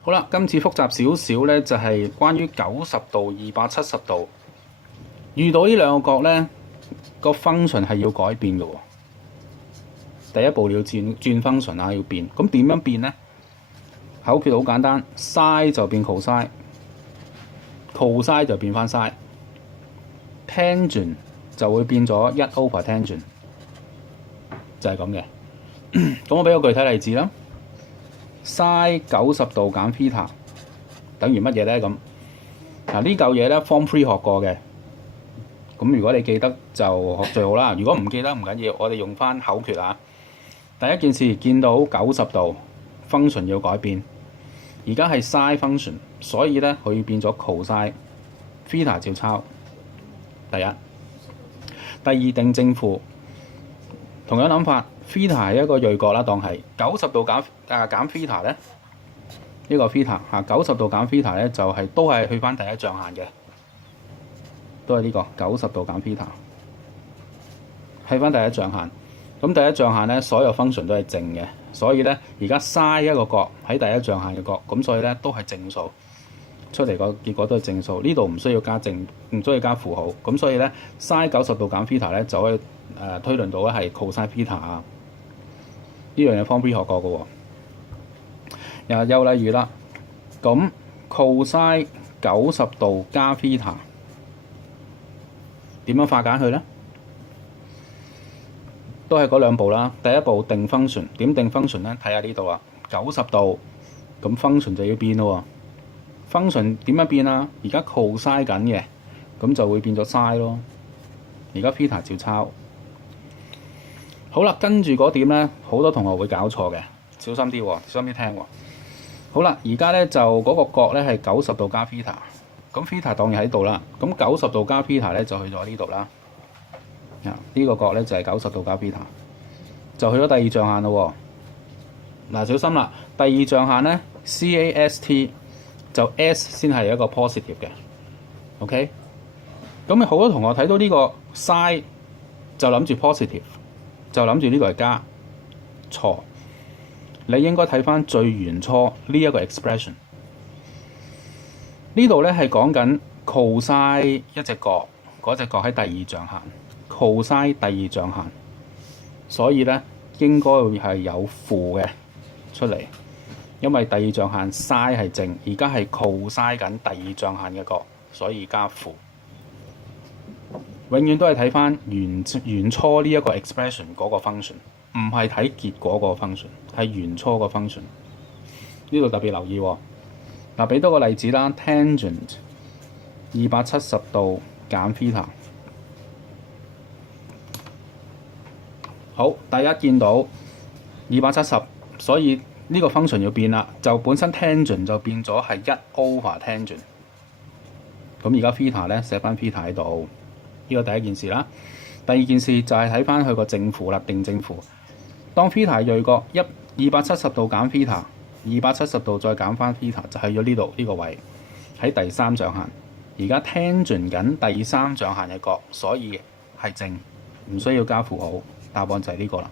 好啦，今次複雜少少咧，就係關於90度、270度，遇到呢兩個角咧，個 function 係要改變嘅喎。第一步你要轉 function啊，要變。咁點樣變咧？口訣好簡單 ，sin 就變 cosine，cosine 就變翻 sin，tangent 就會變咗1 over tangent，就係咁嘅。咁我俾個具體例子啦。sin 90度減 theta 等於乜嘢咧？咁嗱呢嚿嘢咧 Form 3學過嘅，咁如果你記得就學最好啦。如果唔記得唔緊要，我哋用翻口訣啊。第一件事見到90度 function 要改變，而家係 sin function， 所以咧佢變咗 cosine theta 照抄。第一，第二定正負，同樣諗法。theta 係一個鋭角啦，當係90度減 theta 咧，呢個 theta 嚇90度減 theta 咧就係都係去翻第一象限嘅，都係呢個90度減 theta， 去翻第一象限。咁第一象限咧，所有 function 都係正嘅，所以咧而家嘥一個角喺第一象限嘅角，咁所以咧都係正數，出嚟個結果都係正數。呢度唔需要加正，唔需要加負號，咁所以咧嘥90度減 theta 咧就可以推論到咧係 cosine theta 啊。呢樣嘢 Form 3學過嘅喎。又例如啦，咁 cosine 90度加 theta 點樣化簡佢咧？都係嗰兩步啦。第一步定 function， 點定 function 咧？睇下呢度啊，90度咁 function 就要變咯喎。function 點樣變啊？而家 cosine 緊嘅，咁就會變咗 sin 咯。而家 theta 照抄。好啦，跟住嗰點咧，好多同學會搞錯嘅，小心啲喎，小心啲聽喎。好啦，而家咧就嗰個角咧係90度加 theta， 咁 theta 當然喺度啦。咁90度加 theta 咧就去咗呢度啦。呢個角咧就係90度加 theta， 就去咗第二象限咯喎。嗱，小心啦，第二象限咧 CAST 就 S 先係一個 positive 嘅 ，OK？ 咁好多同學睇到呢個 sin 就諗住 positive。就諗住呢個係加，錯。你應該睇翻最原初呢一個 expression。呢度咧係講緊 cosine 一隻角，嗰隻角喺第二象限 ，cosine 第二象限，所以咧應該會係有負嘅出嚟，因為第二象限 sin 係正，而家係 cosine 緊第二象限嘅角，所以加負。永遠都係睇翻原初呢一個 expression 嗰個 function， 唔係睇結果個 function， 係原初個 function。呢度特別留意喎。嗱，俾多個例子啦 ，tangent 270度減 theta。好，大家見到270，所以呢個 function 要變啦，就本身 tangent 就變咗係1 over tangent。咁而家 theta 咧寫翻 theta 喺度。呢個第一件事啦，第二件事就係睇翻佢個正負啦，定正負。當 theta 鋭角270度減 theta，270度再減翻 theta 就係咗呢度呢個位喺第三象限。而家 tangent 緊第三象限嘅角，所以係正，唔需要加負號。答案就係呢個啦。